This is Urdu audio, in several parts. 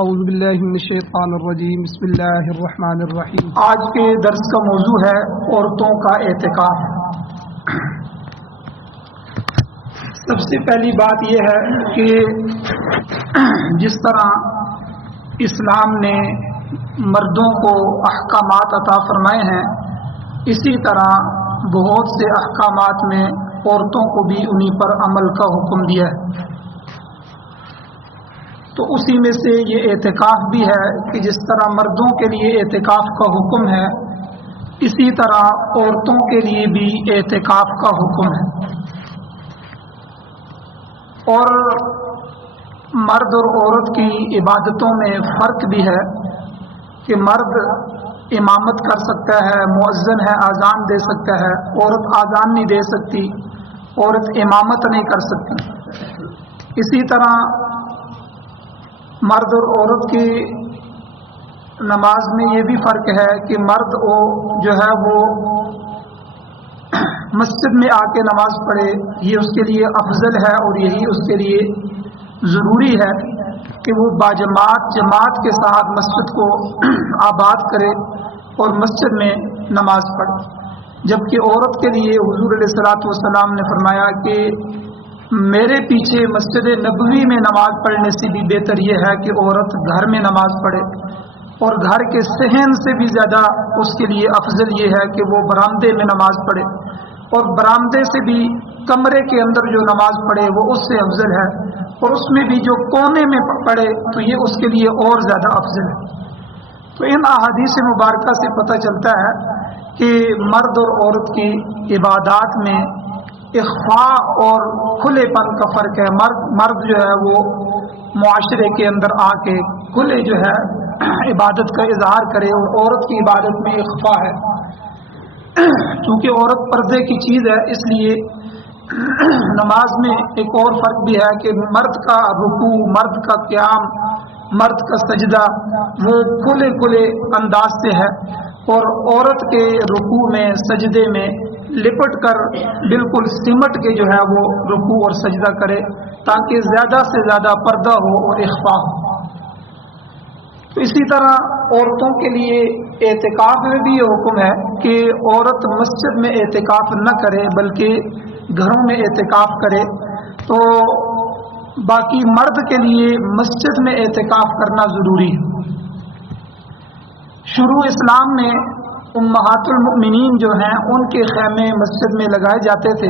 اعوذ باللہ من الشیطان الرجیم بسم اللہ الرحمن الرحیم۔ آج کے درس کا موضوع ہے عورتوں کا اعتکاف۔ سب سے پہلی بات یہ ہے کہ جس طرح اسلام نے مردوں کو احکامات عطا فرمائے ہیں، اسی طرح بہت سے احکامات میں عورتوں کو بھی انہی پر عمل کا حکم دیا ہے۔ تو اسی میں سے یہ اعتکاف بھی ہے کہ جس طرح مردوں کے لیے اعتکاف کا حکم ہے، اسی طرح عورتوں کے لیے بھی اعتکاف کا حکم ہے۔ اور مرد اور عورت کی عبادتوں میں فرق بھی ہے کہ مرد امامت کر سکتا ہے، مؤذن ہے، اذان دے سکتا ہے، عورت اذان نہیں دے سکتی، عورت امامت نہیں کر سکتی۔ اسی طرح مرد اور عورت کی نماز میں یہ بھی فرق ہے کہ مرد جو ہے وہ مسجد میں آ کے نماز پڑھے، یہ اس کے لیے افضل ہے اور یہی اس کے لیے ضروری ہے کہ وہ جماعت کے ساتھ مسجد کو آباد کرے اور مسجد میں نماز پڑھے، جبکہ عورت کے لیے حضور علیہ الصلوۃ والسلام نے فرمایا کہ میرے پیچھے مسجد نبوی میں نماز پڑھنے سے بھی بہتر یہ ہے کہ عورت گھر میں نماز پڑھے، اور گھر کے صحن سے بھی زیادہ اس کے لیے افضل یہ ہے کہ وہ برآمدے میں نماز پڑھے، اور برآمدے سے بھی کمرے کے اندر جو نماز پڑھے وہ اس سے افضل ہے، اور اس میں بھی جو کونے میں پڑھے تو یہ اس کے لیے اور زیادہ افضل ہے۔ تو ان احادیث مبارکہ سے پتہ چلتا ہے کہ مرد اور عورت کی عبادات میں اخفاء اور کھلے پن کا فرق ہے۔ مرد جو ہے وہ معاشرے کے اندر آ کے کھلے جو ہے عبادت کا اظہار کرے، اور عورت کی عبادت میں اخفاء ہے۔ چونکہ عورت پردے کی چیز ہے، اس لیے نماز میں ایک اور فرق بھی ہے کہ مرد کا رکوع، مرد کا قیام، مرد کا سجدہ وہ کھلے انداز سے ہے، اور عورت کے رکوع میں، سجدے میں لپٹ کر بالکل سمٹ کے جو ہے وہ رکوع اور سجدہ کرے تاکہ زیادہ سے زیادہ پردہ ہو اور اخفاء ہو۔ تو اسی طرح عورتوں کے لیے اعتکاف میں بھی یہ حکم ہے کہ عورت مسجد میں اعتکاف نہ کرے بلکہ گھروں میں اعتکاف کرے۔ تو باقی مرد کے لیے مسجد میں اعتکاف کرنا ضروری ہے۔ شروع اسلام میں امہات المؤمنین جو ہیں ان کے خیمے مسجد میں لگائے جاتے تھے،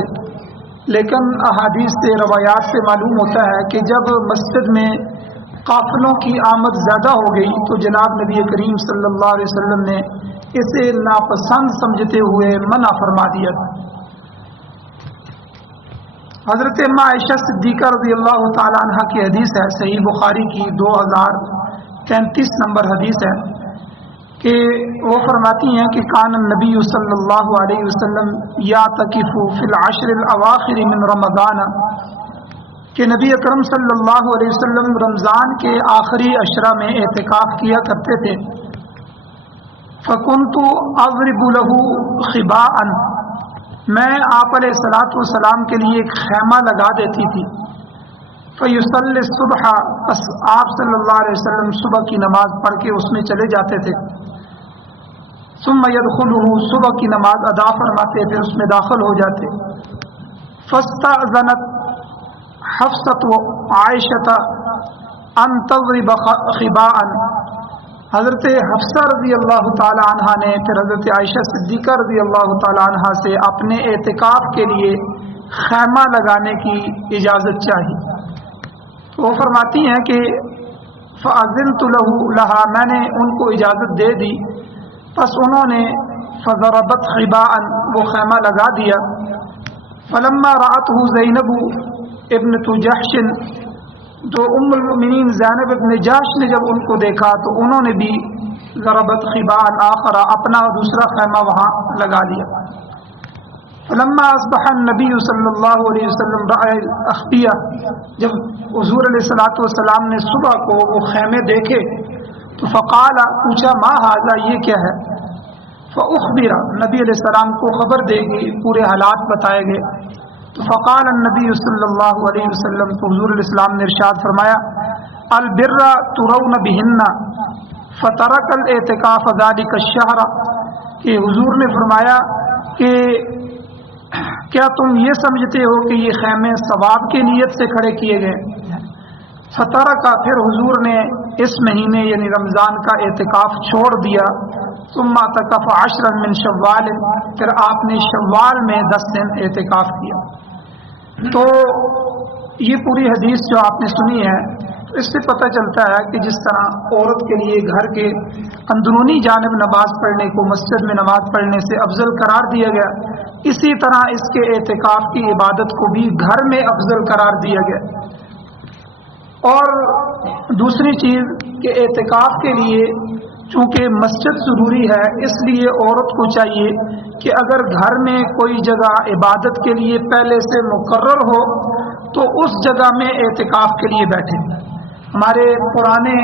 لیکن احادیث سے، روایات سے معلوم ہوتا ہے کہ جب مسجد میں قافلوں کی آمد زیادہ ہو گئی تو جناب نبی کریم صلی اللہ علیہ وسلم نے اسے ناپسند سمجھتے ہوئے منع فرما دیا۔ حضرت اماں عائشہ صدیقہ رضی اللہ تعالی عنہ کی حدیث ہے، صحیح بخاری کی 2033 نمبر حدیث ہے، کہ وہ فرماتی ہیں کہ کان النبی صلی اللہ علیہ وسلم یعتکف فی العشر الاواخر من رمضان، کہ نبی اکرم صلی اللہ علیہ وسلم رمضان کے آخری عشرہ میں اعتکاف کیا کرتے تھے۔ فکنت اضرب له خباء، میں آپ علیہ الصلوۃ والسلام کے لیے ایک خیمہ لگا دیتی تھی۔ فیصلی الصبح، بس آپ صلی اللہ علیہ وسلم صبح کی نماز پڑھ کے اس میں چلے جاتے تھے۔ ثم يدخله، صبح کی نماز ادا فرماتے پھر اس میں داخل ہو جاتے۔ فاستأذنت حفصة وعائشة ان تضرب خباء، حضرت حفصہ رضی اللہ تعالی عنہ نے پھر حضرت عائشہ صدیقہ رضی اللہ تعالی عنہ سے اپنے اعتکاف کے لیے خیمہ لگانے کی اجازت چاہی۔ تو وہ فرماتی ہیں کہ فأذنت لها، میں نے ان کو اجازت دے دی، پس انہوں نے فضربت خباء، وہ خیمہ لگا دیا۔ فلما رأته زینب ابنت جحش، تو ام المؤمنین زینب ابن جحش نے جب ان کو دیکھا تو انہوں نے بھی ضربت خباء آخر، اپنا دوسرا خیمہ وہاں لگا لیا۔ فلما اصبح النبی صلی اللہ علیہ وسلم رأى الاخبیہ، جب حضور علیہ الصلوۃ والسلام نے صبح کو وہ خیمے دیکھے تو فقال، پوچھا ما ھذا، یہ کیا ہے؟ فاخبر، نبی علیہ السلام کو خبر دے گی، پورے حالات بتائے گئے۔ تو فقال النبی صلی اللہ علیہ وسلم، تو حضور علیہ السلام نے ارشاد فرمایا البر ترون بہن فترک الاعتکاف ذلک الشہر، کہ حضور نے فرمایا کہ کیا تم یہ سمجھتے ہو کہ یہ خیمے ثواب کی نیت سے کھڑے کیے گئے؟ فترک، پھر حضور نے اس مہینے یعنی رمضان کا اعتکاف چھوڑ دیا. ثم اعتکف 10 من شوال، پھر آپ نے شوال میں 10 دن اعتکاف کیا. تو یہ پوری حدیث جو آپ نے سنی ہے، اس سے پتہ چلتا ہے کہ جس طرح عورت کے لیے گھر کے اندرونی جانب نماز پڑھنے کو مسجد میں نماز پڑھنے سے افضل قرار دیا گیا، اسی طرح اس کے اعتکاف کی عبادت کو بھی گھر میں افضل قرار دیا گیا. اور دوسری چیز کہ اعتکاف کے لیے چونکہ مسجد ضروری ہے، اس لیے عورت کو چاہیے کہ اگر گھر میں کوئی جگہ عبادت کے لیے پہلے سے مقرر ہو تو اس جگہ میں اعتکاف کے لیے بیٹھے. ہمارے پرانے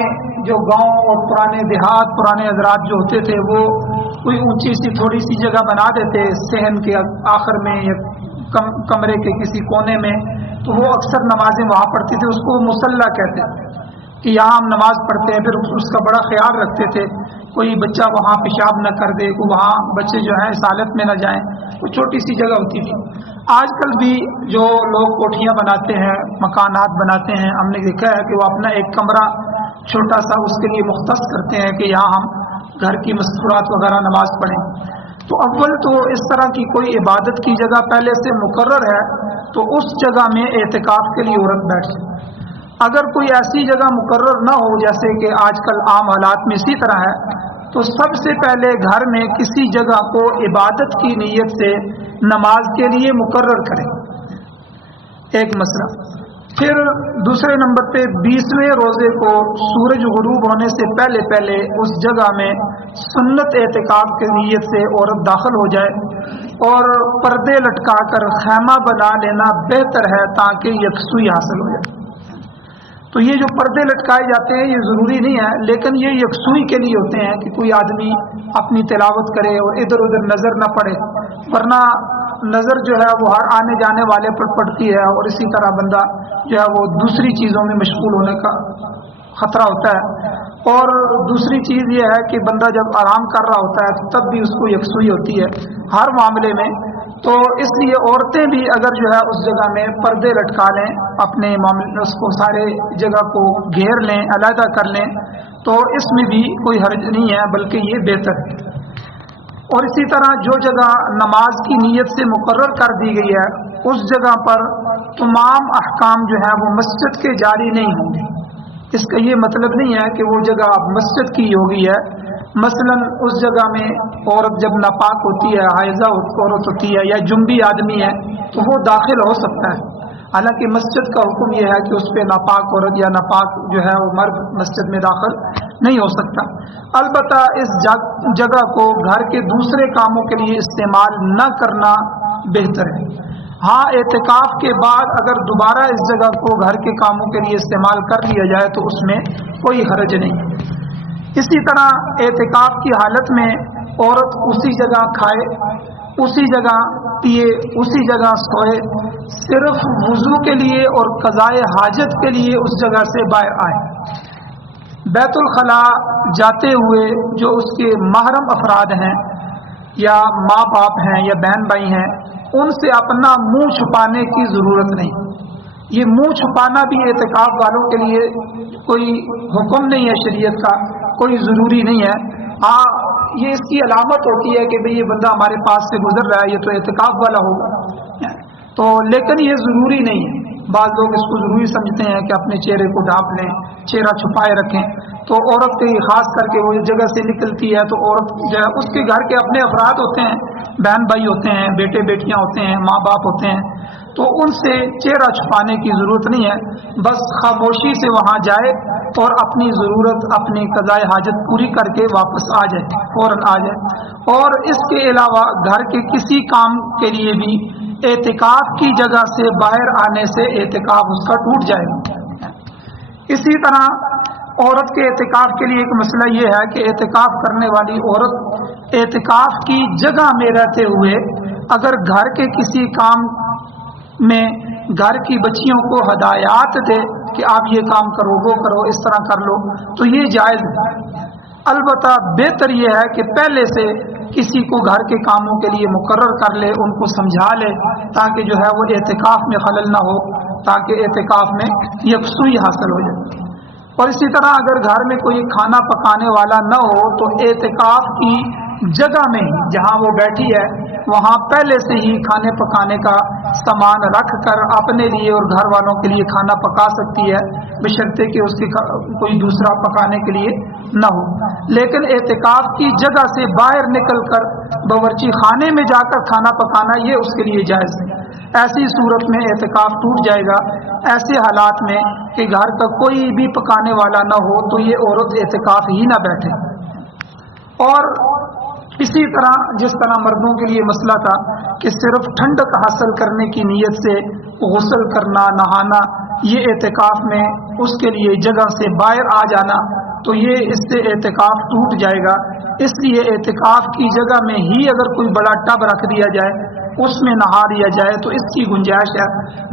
جو گاؤں اور پرانے دیہات، پرانے حضرات جو ہوتے تھے، وہ کوئی اونچی سی تھوڑی سی جگہ بنا دیتے صحن کے آخر میں یا کمرے کے کسی کونے میں، تو وہ اکثر نمازیں وہاں پڑھتے تھے. اس کو مصلی کہتے ہیں کہ یہاں ہم نماز پڑھتے ہیں. پھر اس کا بڑا خیال رکھتے تھے کوئی بچہ وہاں پیشاب نہ کر دے، کوئی وہاں بچے جو ہیں اس حالت میں نہ جائیں. وہ چھوٹی سی جگہ ہوتی تھی. آج کل بھی جو لوگ کوٹھیاں بناتے ہیں، مکانات بناتے ہیں، ہم نے دیکھا ہے کہ وہ اپنا ایک کمرہ چھوٹا سا اس کے لیے مختص کرتے ہیں کہ یہاں ہم گھر کی مستورات وغیرہ نماز پڑھیں. تو اول تو اس طرح کی کوئی عبادت کی جگہ پہلے سے مقرر ہے تو اس جگہ میں اعتکاف کے لیے عورت بیٹھ جائے. اگر کوئی ایسی جگہ مقرر نہ ہو جیسے کہ آج کل عام حالات میں اسی طرح ہے، تو سب سے پہلے گھر میں کسی جگہ کو عبادت کی نیت سے نماز کے لیے مقرر کریں. ایک مسئلہ. پھر دوسرے نمبر پہ 20ویں روزے کو سورج غروب ہونے سے پہلے پہلے اس جگہ میں سنت اعتکاف کی نیت سے عورت داخل ہو جائے اور پردے لٹکا کر خیمہ بنا لینا بہتر ہے تاکہ یکسوئی حاصل ہو جائے. تو یہ جو پردے لٹکائے جاتے ہیں یہ ضروری نہیں ہے، لیکن یہ یکسوئی کے لیے ہوتے ہیں کہ کوئی آدمی اپنی تلاوت کرے اور ادھر ادھر نظر نہ پڑے، ورنہ نظر جو ہے وہ ہر آنے جانے والے پر پڑتی ہے اور اسی طرح بندہ جو ہے وہ دوسری چیزوں میں مشغول ہونے کا خطرہ ہوتا ہے. اور دوسری چیز یہ ہے کہ بندہ جب آرام کر رہا ہوتا ہے تب بھی اس کو یکسوئی ہوتی ہے ہر معاملے میں. تو اس لیے عورتیں بھی اگر جو ہے اس جگہ میں پردے لٹکا لیں، اپنے معاملے اس کو سارے جگہ کو گھیر لیں، علیحدہ کر لیں، تو اس میں بھی کوئی حرج نہیں ہے بلکہ یہ بہتر ہے. اور اسی طرح جو جگہ نماز کی نیت سے مقرر کر دی گئی ہے اس جگہ پر تمام احکام جو ہیں وہ مسجد کے جاری نہیں ہوں گے. اس کا یہ مطلب نہیں ہے کہ وہ جگہ اب مسجد کی ہو گئی ہے. مثلا اس جگہ میں عورت جب ناپاک ہوتی ہے، حائضہ عورت ہوتی ہے یا جنبی آدمی ہے تو وہ داخل ہو سکتا ہے. حالانکہ مسجد کا حکم یہ ہے کہ اس پہ ناپاک عورت یا ناپاک جو ہے وہ مرد مسجد میں داخل نہیں ہو سکتا. البتہ اس جگہ کو گھر کے دوسرے کاموں کے لیے استعمال نہ کرنا بہتر ہے. ہاں اعتکاف کے بعد اگر دوبارہ اس جگہ کو گھر کے کاموں کے لیے استعمال کر لیا جائے تو اس میں کوئی حرج نہیں. اسی طرح اعتکاف کی حالت میں عورت اسی جگہ کھائے، اسی جگہ پیے، اسی جگہ سوئے، صرف وضو کے لیے اور قضائے حاجت کے لیے اس جگہ سے باہر آئے. بیت الخلاء جاتے ہوئے جو اس کے محرم افراد ہیں یا ماں باپ ہیں یا بہن بھائی ہیں، ان سے اپنا منہ چھپانے کی ضرورت نہیں. یہ منہ چھپانا بھی اعتکاف والوں کے لیے کوئی حکم نہیں ہے شریعت کا، کوئی ضروری نہیں ہے. ہاں یہ اس کی علامت ہوتی ہے کہ بھئی یہ بندہ ہمارے پاس سے گزر رہا ہے، یہ تو اعتکاف والا ہوگا. تو لیکن یہ ضروری نہیں ہے. بعض لوگ اس کو ضروری سمجھتے ہیں کہ اپنے چہرے کو ڈھانپ لیں، چہرہ چھپائے رکھیں. تو عورت کے خاص کر کے وہ جگہ سے نکلتی ہے تو عورت جو ہے اس کے گھر کے اپنے افراد ہوتے ہیں، بہن بھائی ہوتے ہیں، بیٹے بیٹیاں ہوتے ہیں، ماں باپ ہوتے ہیں، تو ان سے چہرہ چھپانے کی ضرورت نہیں ہے. بس خاموشی سے وہاں جائے اور اپنی ضرورت، اپنی قضاء حاجت پوری کر کے واپس آ جائے، فوراً آ جائے. اور اس کے علاوہ گھر کے کسی کام کے لیے بھی اعتکاف کی جگہ سے باہر آنے سے اعتکاف اس کا ٹوٹ جائے گا. اسی طرح عورت کے اعتکاف کے لیے ایک مسئلہ یہ ہے کہ اعتکاف کرنے والی عورت اعتکاف کی جگہ میں رہتے ہوئے اگر گھر کے کسی کام میں گھر کی بچیوں کو ہدایات دے کہ آپ یہ کام کرو وہ کرو اس طرح کر لو تو یہ جائز ہے۔ البتہ بہتر یہ ہے کہ پہلے سے کسی کو گھر کے کاموں کے لیے مقرر کر لے، ان کو سمجھا لے تاکہ جو ہے وہ اعتکاف میں خلل نہ ہو، تاکہ اعتکاف میں یکسوئی حاصل ہو جائے۔ اور اسی طرح اگر گھر میں کوئی کھانا پکانے والا نہ ہو تو اعتکاف کی جگہ میں ہی جہاں وہ بیٹھی ہے وہاں پہلے سے ہی کھانے پکانے کا سامان رکھ کر اپنے لیے اور گھر والوں کے لیے کھانا پکا سکتی ہے، بشرطے کہ اس کی کوئی دوسرا پکانے کے لیے نہ ہو۔ لیکن اعتکاف کی جگہ سے باہر نکل کر باورچی خانے میں جا کر کھانا پکانا یہ اس کے لیے جائز ہے۔ ایسی صورت میں اعتکاف ٹوٹ جائے گا۔ ایسے حالات میں کہ گھر کا کوئی بھی پکانے والا نہ ہو تو یہ عورت اعتکاف ہی نہ بیٹھے۔ اور اسی طرح جس طرح مردوں کے لیے مسئلہ تھا کہ صرف ٹھنڈک حاصل کرنے کی نیت سے غسل کرنا، نہانا، یہ اعتکاف میں اس کے لیے جگہ سے باہر آ جانا تو یہ اس سے اعتکاف ٹوٹ جائے گا۔ اس لیے اعتکاف کی جگہ میں ہی اگر کوئی بڑا ٹب رکھ دیا جائے اس میں نہا دیا جائے تو اس کی گنجائش ہے۔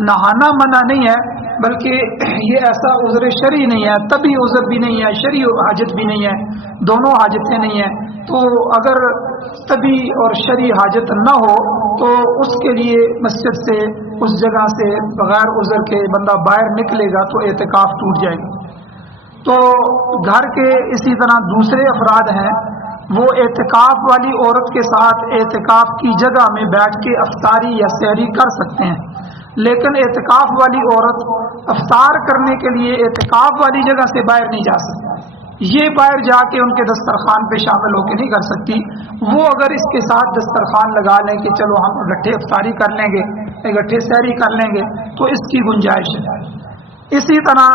نہانا منع نہیں ہے بلکہ یہ ایسا عذر شرعی نہیں ہے، طبی عذر بھی نہیں ہے، شرعی حاجت بھی نہیں ہے، دونوں حاجتیں نہیں ہیں۔ تو اگر طبی اور شرعی حاجت نہ ہو تو اس کے لیے مسجد سے اس جگہ سے بغیر عذر کے بندہ باہر نکلے گا تو اعتکاف ٹوٹ جائے گا۔ تو گھر کے اسی طرح دوسرے افراد ہیں، وہ اعتکاف والی عورت کے ساتھ اعتکاف کی جگہ میں بیٹھ کے افطاری یا سحری کر سکتے ہیں، لیکن اعتکاف والی عورت افطار کرنے کے لیے اعتکاف والی جگہ سے باہر نہیں جا سکتی۔ یہ باہر جا کے ان کے دسترخوان پہ شامل ہو کے نہیں کر سکتی۔ وہ اگر اس کے ساتھ دسترخوان لگا لیں کہ چلو ہم اکٹھے افطاری کر لیں گے، اکٹھے سحری کر لیں گے تو اس کی گنجائش ہے۔ اسی طرح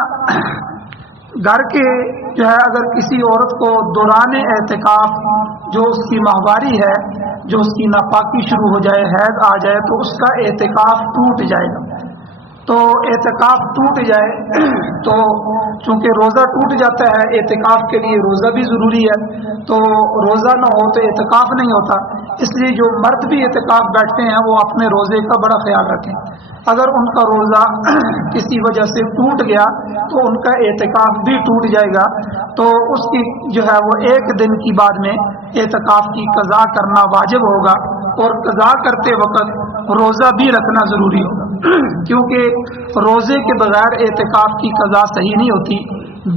گھر کے جو ہے اگر کسی عورت کو دوران اعتکاف جو اس کی ماہواری ہے، جو اس کی ناپاکی شروع ہو جائے، حیض آ جائے تو اس کا اعتکاف ٹوٹ جائے گا۔ تو اعتکاف ٹوٹ جائے تو چونکہ روزہ ٹوٹ جاتا ہے، اعتکاف کے لیے روزہ بھی ضروری ہے، تو روزہ نہ ہو تو اعتکاف نہیں ہوتا۔ اس لیے جو مرد بھی اعتکاف بیٹھتے ہیں وہ اپنے روزے کا بڑا خیال رکھیں۔ اگر ان کا روزہ کسی وجہ سے ٹوٹ گیا تو ان کا اعتکاف بھی ٹوٹ جائے گا، تو اس کی جو ہے وہ ایک دن کی بعد میں اعتکاف کی قضا کرنا واجب ہوگا، اور قضا کرتے وقت روزہ بھی رکھنا ضروری ہوگا، کیونکہ روزے کے بغیر اعتکاف کی قضا صحیح نہیں ہوتی۔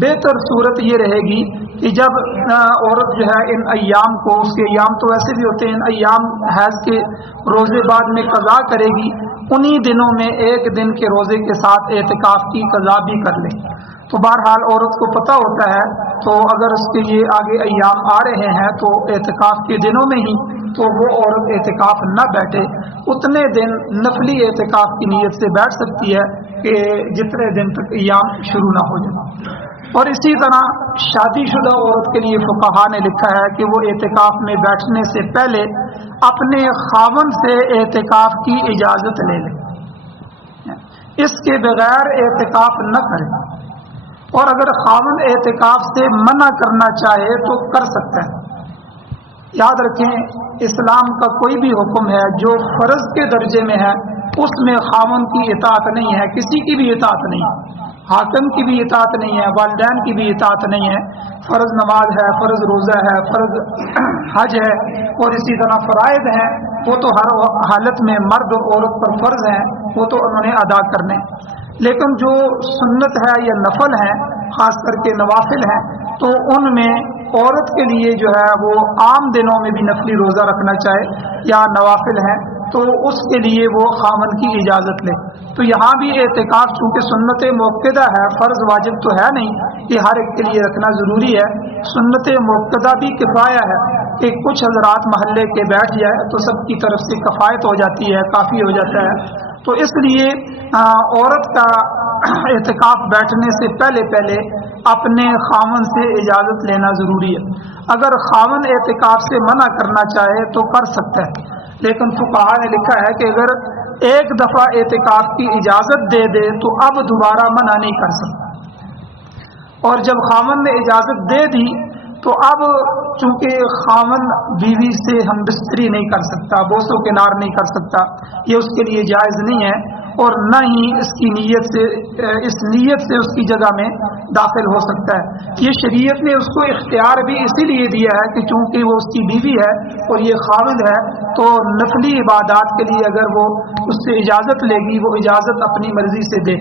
بہتر صورت یہ رہے گی کہ جب عورت جو ہے ان ایام کو، اس کے ایام تو ویسے بھی ہوتے ہیں، ان ایام حیض کے روزے بعد میں قضا کرے گی، انہی دنوں میں ایک دن کے روزے کے ساتھ اعتکاف کی قضا بھی کر لے۔ تو بہرحال عورت کو پتہ ہوتا ہے، تو اگر اس کے یہ آگے ایام آ رہے ہیں تو اعتکاف کے دنوں میں ہی تو وہ عورت اعتکاف نہ بیٹھے، اتنے دن نفلی اعتکاف کی نیت سے بیٹھ سکتی ہے کہ جتنے دن تک ایام شروع نہ ہو جائے۔ اور اسی طرح شادی شدہ عورت کے لیے فقہا نے لکھا ہے کہ وہ اعتکاف میں بیٹھنے سے پہلے اپنے خاوند سے اعتکاف کی اجازت لے لے، اس کے بغیر اعتکاف نہ کرے، اور اگر خاوند اعتکاف سے منع کرنا چاہے تو کر سکتا ہے۔ یاد رکھیں اسلام کا کوئی بھی حکم ہے جو فرض کے درجے میں ہے اس میں خاوند کی اطاعت نہیں ہے، کسی کی بھی اطاعت نہیں ہے، حاکم کی بھی اطاعت نہیں ہے، والدین کی بھی اطاعت نہیں ہے۔ فرض نماز ہے، فرض روزہ ہے، فرض حج ہے، اور اسی طرح فرائض ہیں، وہ تو ہر حالت میں مرد اور عورت پر فرض ہیں، وہ تو انہوں نے ادا کرنے۔ لیکن جو سنت ہے یا نفل ہیں، خاص کر کے نوافل ہیں، تو ان میں عورت کے لیے جو ہے وہ عام دنوں میں بھی نفلی روزہ رکھنا چاہے یا نوافل ہیں تو اس کے لیے وہ خاوند کی اجازت لے۔ تو یہاں بھی اعتکاف چونکہ سنت موقدہ ہے، فرض واجب تو ہے نہیں کہ ہر ایک کے لیے رکھنا ضروری ہے، سنت موقدہ بھی کفایہ ہے کہ کچھ حضرات محلے کے بیٹھ جائے تو سب کی طرف سے کفایت ہو جاتی ہے، کافی ہو جاتا ہے۔ تو اس لیے عورت کا اعتکاف بیٹھنے سے پہلے اپنے خاوند سے اجازت لینا ضروری ہے۔ اگر خاوند اعتکاف سے منع کرنا چاہے تو کر سکتا ہے، لیکن فقہا نے لکھا ہے کہ اگر ایک دفعہ اعتکاف کی اجازت دے دے تو اب دوبارہ منع نہیں کر سکتا، اور جب خاوند نے اجازت دے دی تو اب چونکہ خاوند بیوی سے ہم بستری نہیں کر سکتا، بوس و کنار نہیں کر سکتا، یہ اس کے لیے جائز نہیں ہے، اور نہ ہی اس نیت سے اس کی جگہ میں داخل ہو سکتا ہے۔ یہ شریعت نے اس کو اختیار بھی اسی لیے دیا ہے کہ چونکہ وہ اس کی بیوی ہے اور یہ خاوند ہے، تو نفلی عبادات کے لیے اگر وہ اس سے اجازت لے گی، وہ اجازت اپنی مرضی سے دے،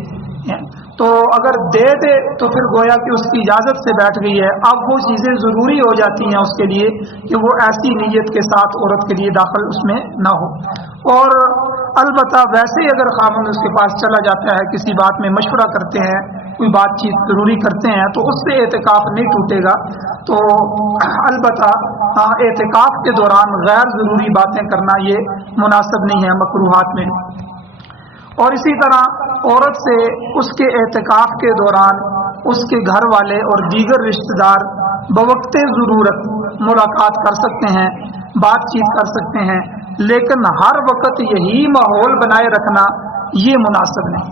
تو اگر دے تو پھر گویا کہ اس کی اجازت سے بیٹھ گئی ہے۔ اب وہ چیزیں ضروری ہو جاتی ہیں اس کے لیے کہ وہ ایسی نیت کے ساتھ عورت کے لیے داخل اس میں نہ ہو۔ اور البتہ ویسے اگر خاوند اس کے پاس چلا جاتا ہے، کسی بات میں مشورہ کرتے ہیں، کوئی بات چیت ضروری کرتے ہیں، تو اس سے اعتکاف نہیں ٹوٹے گا۔ تو البتہ اعتکاف کے دوران غیر ضروری باتیں کرنا یہ مناسب نہیں ہے مکروہات میں۔ اور اسی طرح عورت سے اس کے اعتکاف کے دوران اس کے گھر والے اور دیگر رشتہ دار بوقت ضرورت ملاقات کر سکتے ہیں، بات چیت کر سکتے ہیں، لیکن ہر وقت یہی ماحول بنائے رکھنا یہ مناسب نہیں۔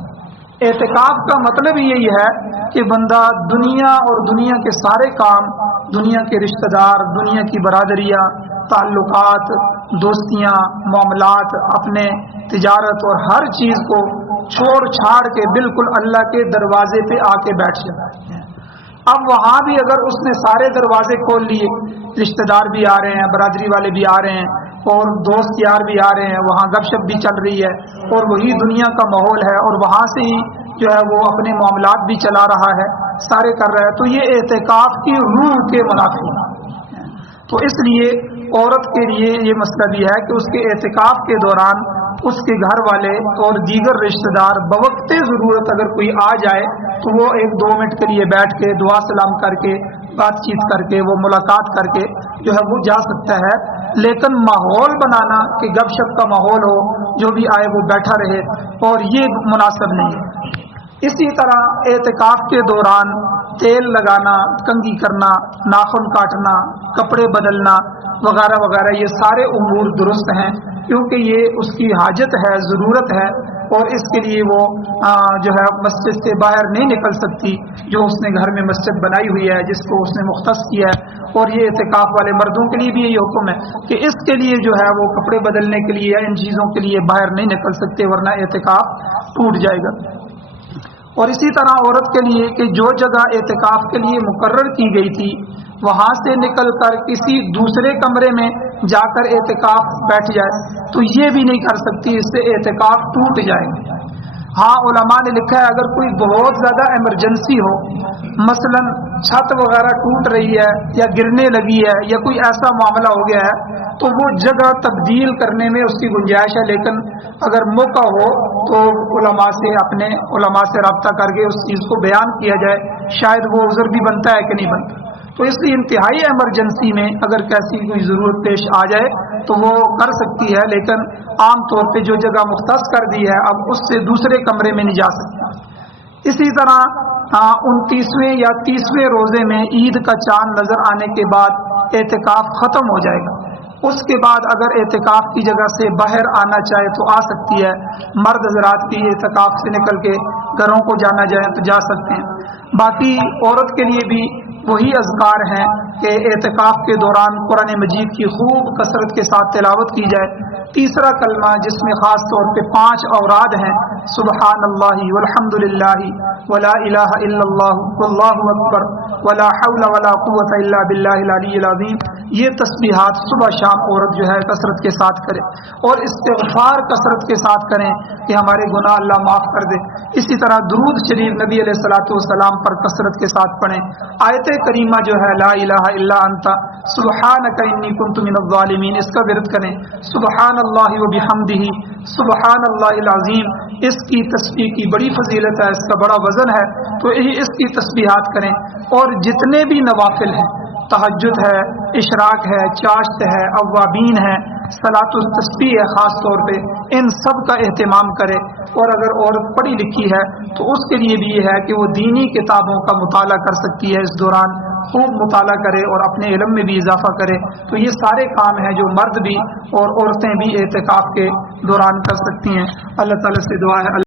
اعتکاف کا مطلب یہی ہے کہ بندہ دنیا اور دنیا کے سارے کام، دنیا کے رشتہ دار، دنیا کی برادریاں، تعلقات، دوستیاں، معاملات، اپنے تجارت اور ہر چیز کو چھوڑ چھاڑ کے بالکل اللہ کے دروازے پہ آ کے بیٹھ جاتا ہے۔ اب وہاں بھی اگر اس نے سارے دروازے کھول لیے، رشتہ دار بھی آ رہے ہیں، برادری والے بھی آ رہے ہیں اور دوست یار بھی آ رہے ہیں، وہاں گپ شپ بھی چل رہی ہے اور وہی دنیا کا ماحول ہے اور وہاں سے ہی جو ہے وہ اپنے معاملات بھی چلا رہا ہے، سارے کر رہا ہے، تو یہ اعتکاف کی روح کے منافی ہے۔ تو اس لیے عورت کے لیے یہ مسئلہ بھی ہے کہ اس کے اعتکاف کے دوران اس کے گھر والے اور دیگر رشتہ دار بوقت ضرورت اگر کوئی آ جائے تو وہ 1-2 منٹ کے لیے بیٹھ کے دعا سلام کر کے بات چیت کر کے وہ ملاقات کر کے جو ہے وہ جا سکتا ہے، لیکن ماحول بنانا کہ گپ شپ کا ماحول ہو، جو بھی آئے وہ بیٹھا رہے، اور یہ مناسب نہیں ہے۔ اسی طرح اعتکاف کے دوران تیل لگانا، کنگھی کرنا، ناخن کاٹنا، کپڑے بدلنا وغیرہ وغیرہ یہ سارے امور درست ہیں، کیونکہ یہ اس کی حاجت ہے، ضرورت ہے، اور اس کے لیے وہ جو ہے مسجد سے باہر نہیں نکل سکتی، جو اس نے گھر میں مسجد بنائی ہوئی ہے، جس کو اس نے مختص کیا ہے۔ اور یہ اعتکاف والے مردوں کے لیے بھی یہی حکم ہے کہ اس کے لیے جو ہے وہ کپڑے بدلنے کے لیے ان چیزوں کے لیے باہر نہیں نکل سکتے، ورنہ اعتکاف ٹوٹ جائے گا۔ اور اسی طرح عورت کے لیے کہ جو جگہ اعتکاف کے لیے مقرر کی گئی تھی وہاں سے نکل کر کسی دوسرے کمرے میں جا کر اعتکاف بیٹھ جائے تو یہ بھی نہیں کر سکتی، اس سے اعتکاف ٹوٹ جائے گا۔ ہاں علماء نے لکھا ہے اگر کوئی بہت زیادہ ایمرجنسی ہو، مثلا چھت وغیرہ ٹوٹ رہی ہے یا گرنے لگی ہے یا کوئی ایسا معاملہ ہو گیا ہے تو وہ جگہ تبدیل کرنے میں اس کی گنجائش ہے، لیکن اگر موقع ہو تو علماء سے رابطہ کر کے اس چیز کو بیان کیا جائے، شاید وہ عذر بھی بنتا ہے کہ نہیں بنتا۔ تو اس لیے انتہائی ایمرجنسی میں اگر کیسی کوئی ضرورت پیش آ جائے تو وہ کر سکتی ہے، لیکن عام طور پہ جو جگہ مختص کر دی ہے اب اس سے دوسرے کمرے میں نہیں جا سکتی۔ اسی طرح 29ویں یا 30ویں روزے میں عید کا چاند نظر آنے کے بعد اعتکاف ختم ہو جائے گا۔ اس کے بعد اگر اعتکاف کی جگہ سے باہر آنا چاہے تو آ سکتی ہے، مرد حضرات بھی اعتکاف سے نکل کے گھروں کو جانا چاہیں تو جا سکتے ہیں۔ باقی عورت کے لیے بھی وہی اذکار ہیں کہ اعتکاف کے دوران قرآن مجید کی خوب کثرت کے ساتھ تلاوت کی جائے۔ تیسرا کلمہ جس میں خاص طور پہ 5 اوراد ہیں، سبحان اللہ والحمد للہ ولا الہ الا اللہ واللہ اکبر ولا حول ولا قوت الا باللہ العلی العظیم، یہ تسبیحات صبح شام عورت جو ہے کثرت کے ساتھ کرے، اور استغفار کثرت کے ساتھ کریں کہ ہمارے گناہ اللہ معاف کر دے۔ اسی طرح درود شریف نبی علیہ الصلوۃ والسلام پر کثرت کے ساتھ پڑھیں۔ آیت کریمہ جو ہے لا الہ الا انت سبحانک انی کنت من الظالمین، اس کا ورد کریں۔ سبحان اللہ وبحمدہ سبحان اللہ العظیم، اس کی تسبیح کی بڑی فضیلت ہے، اس کا بڑا وزن ہے، تو اس کی تسبیحات کریں۔ اور جتنے بھی نوافل ہیں، تہجد ہے، اشراق ہے، چاشت ہے، اوابین ہے، صلاۃ التسبیح ہے، خاص طور پہ ان سب کا اہتمام کرے۔ اور اگر عورت پڑھی لکھی ہے تو اس کے لیے بھی یہ ہے کہ وہ دینی کتابوں کا مطالعہ کر سکتی ہے، اس دوران خوب مطالعہ کرے اور اپنے علم میں بھی اضافہ کرے۔ تو یہ سارے کام ہیں جو مرد بھی اور عورتیں بھی اعتکاف کے دوران کر سکتی ہیں۔ اللہ تعالیٰ سے دعا ہے